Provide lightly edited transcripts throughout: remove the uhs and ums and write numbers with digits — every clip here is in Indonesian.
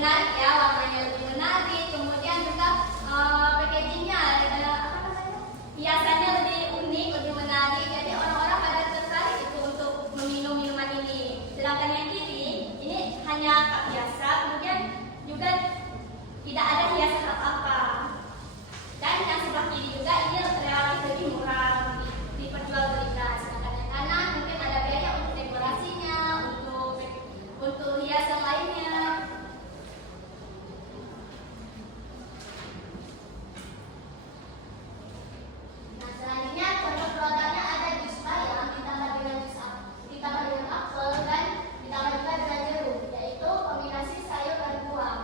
menarik ya, warnanya lebih menarik, kemudian juga packagingnya apa namanya, hiasannya lebih unik, lebih menarik, jadi orang-orang pada tertarik itu untuk meminum minuman ini. Sedangkan yang kiri ini hanya cup biasa, kemudian juga tidak ada hiasan apa-apa. Dan yang sebelah kiri juga ini relatif lebih murah diperjualbelikan. Sedangkan yang kanan mungkin ada biaya untuk dekorasinya, untuk hiasan lainnya. Nah, selanjutnya contoh produknya ada jus bayam ditambah dengan apel dan ditambah juga dengan jeruk, yaitu kombinasi sayur dan buah.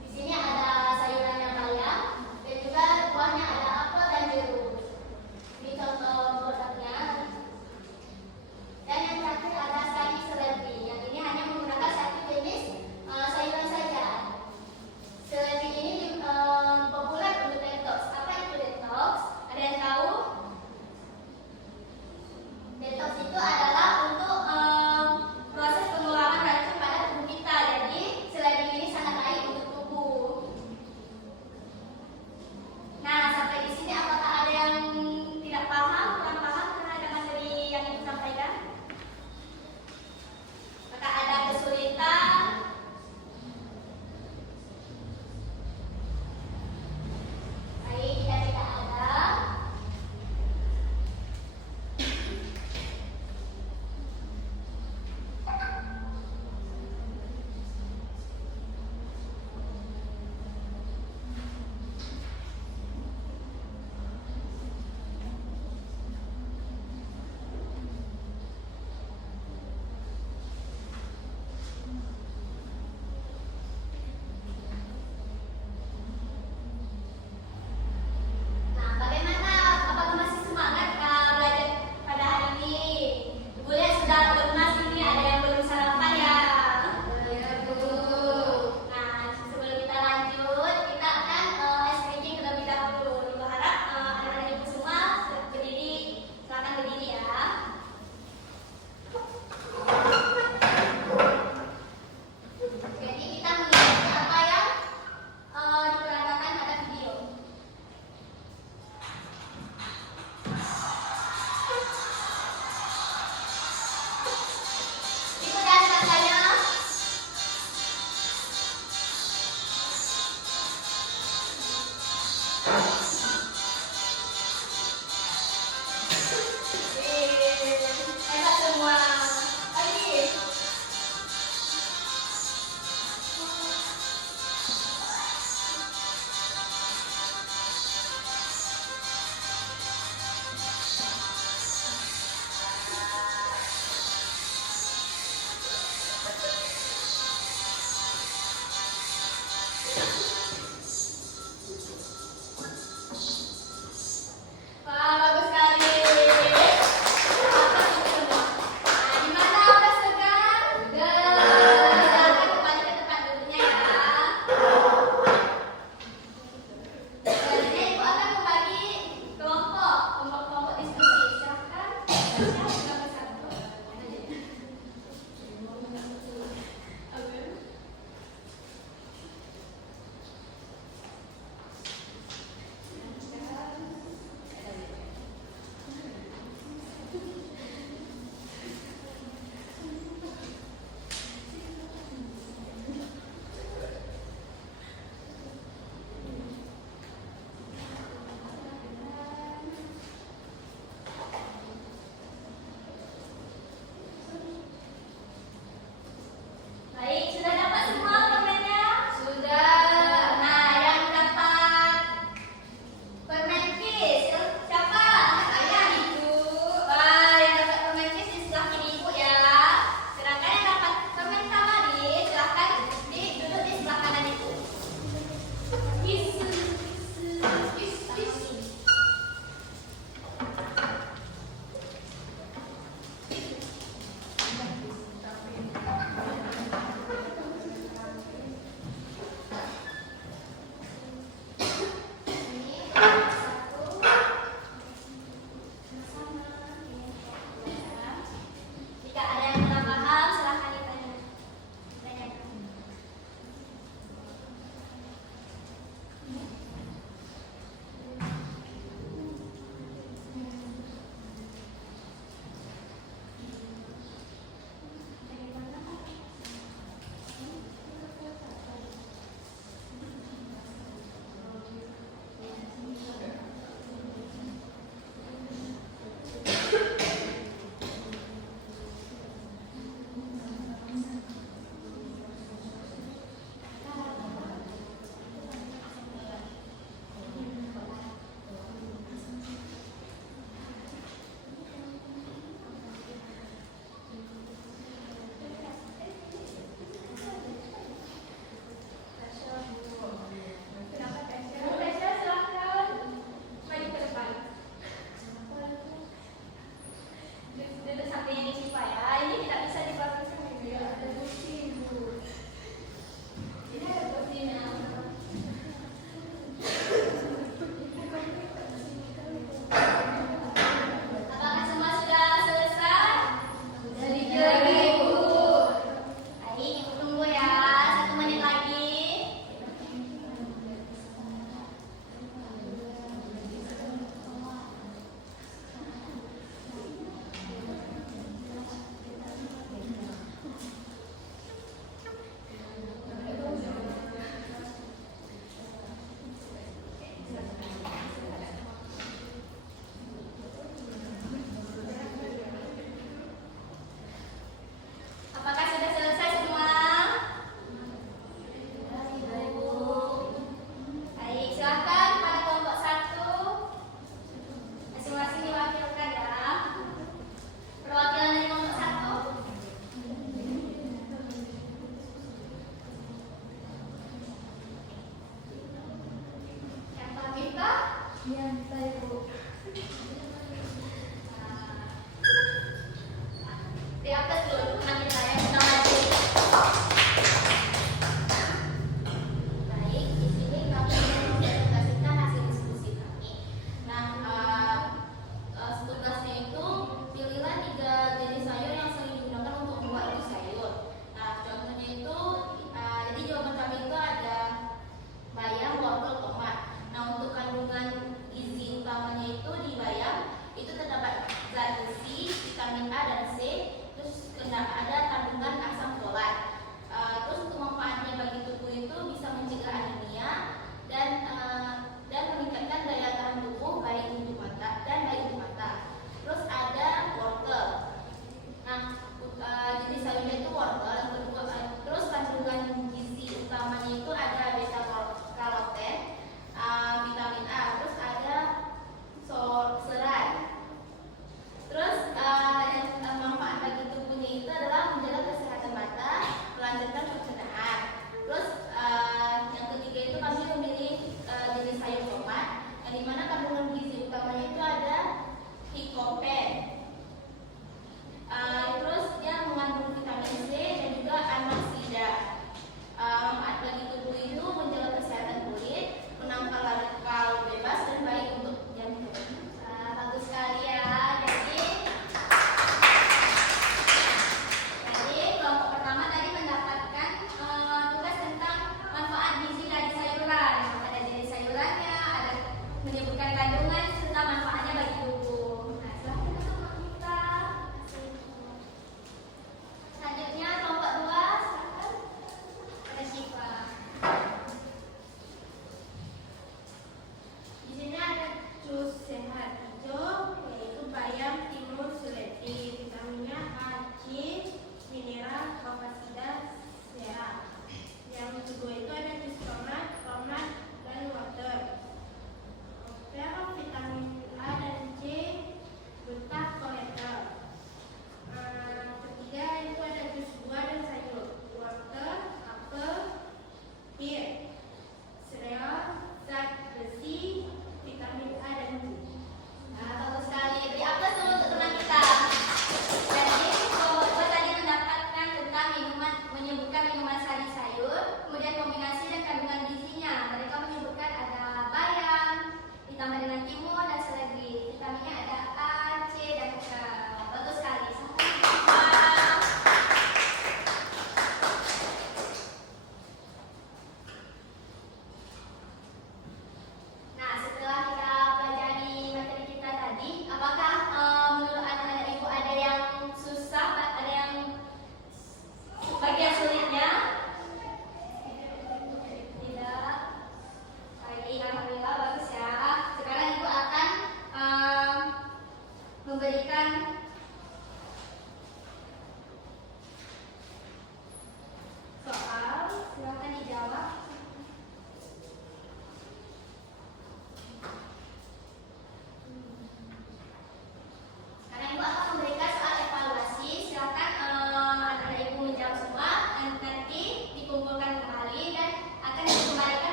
Di sini ada sayurannya bayam dan juga buahnya ada apel dan jeruk. Ini contoh produknya. Dan yang terakhir ada Sari Seledri. Yang ini hanya menggunakan satu jenis sayuran saja. Seledri ini populer untuk detox. Apa itu detox? Ada yang tahu? Detox itu adalah untuk proses pengeluaran racun pada tubuh kita. Jadi seledri ini sangat baik untuk tubuh. Nah, sampai di sini apakah ada yang tidak paham, kurang paham terhadap materi yang ibu sampaikan? Apakah ada kesulitan? Baik, jika tidak ada, nah, bagaimana? Apakah masih semangat belajar pada hari ini? Ibu lihat sudah lemas ini, ada yang belum sarapan ya? Nah, sebelum kita lanjut, kita akan ice breaking terlebih dahulu. Ibu harap anak-anak ibu semua berdiri, silakan berdiri ya. Jadi kita mengikuti apa yang diperagakan pada video. Ibu dan kakaknya. Hebat semua. Lagi.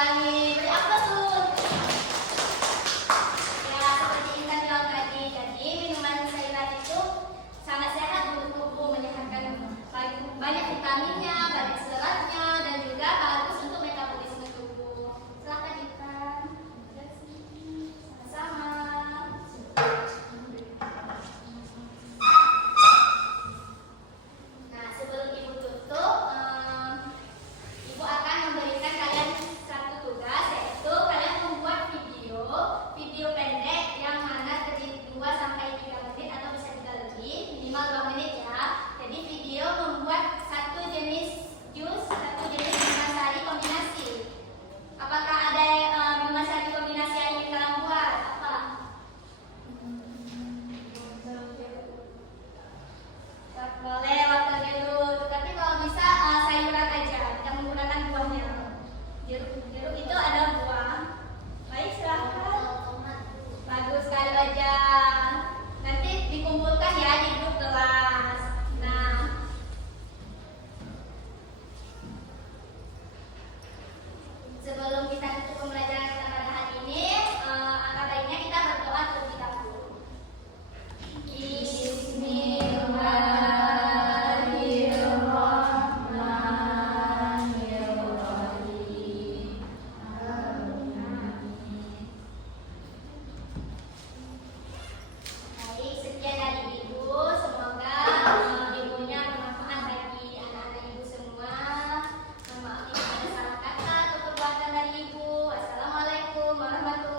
ulangi. Beri aplaus dulu. Ya, seperti Intan bilang tadi, jadi minuman sayuran itu sangat sehat untuk tubuh, menyehatkan banyak vitaminnya, banyak seratnya, dan juga bagus untuk metabolisme tubuh. Silakan Intan. Sama-sama. Nah, sebelum Ibu tutup, Ibu akan memberikan kalian satu tugas, yaitu kalian membuat video pendek yang mana terdiri 2 sampai 3 menit atau bisa juga lebih, minimal 2 menit ya. Jadi video membuat satu jenis jus, satu jenis minuman sari kombinasi. Apakah ada minuman sari kombinasi yang ingin kalian buat? Apa? Boleh wortel jeruk, tapi kalau bisa sayuran aja, tidak menggunakan buahnya. Jeruk itu ada buah. Baik, silahkan. Bagus sekali aja. Nanti dikumpulkan ya di grup kelas. Nah, sebelum kita tutup pembelajaran kita pada hari ini, angka baiknya kita berdoa terlebih dahulu. Baik, sekian dari Ibu. Semoga ilmunya bermanfaat bagi anak-anak Ibu semua. Mohon maaf jika ada salah kata atau perbuatan dari Ibu. Wassalamualaikum warahmatullahi wabarakatuh.